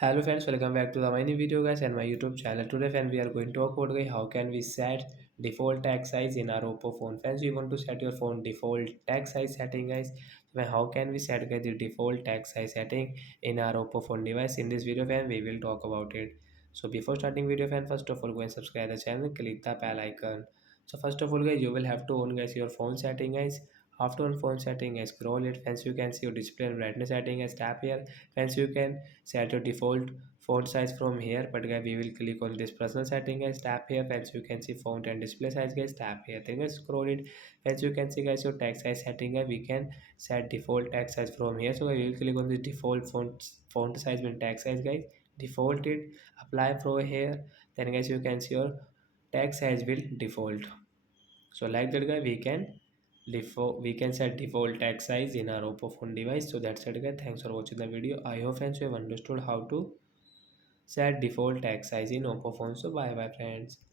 Hello friends, welcome back to the my new video guys and my YouTube channel. Today friends we are going to talk about how can we set default text size in our Oppo phone. Friends, you want to set your phone default text size setting guys. How can we set guys the default text size setting in our Oppo phone device? In this video friends we will talk about it. So before starting video friends, first of all go and subscribe the channel, click the bell icon. So first of all guys you will have to on guys your phone setting guys. After on phone setting guys, scroll it. Friends, you can see your display and brightness setting guys, tap here. Friends, you can set your default font size from here, but guys we will click on this personal setting guys, tap here. Friends, you can see font and display size guys, tap here, then guys scroll it. Friends, you can see guys your text size setting guys, we can set default text size from here. So we will click on the default font size and text size guys, default it, apply from here. Then guys you can see your text size will default. So like that guy we can set default text size in our Oppo phone device. So that's it guys, thanks for watching the video. I hope friends you have understood how to set default text size in Oppo phone. So bye bye friends.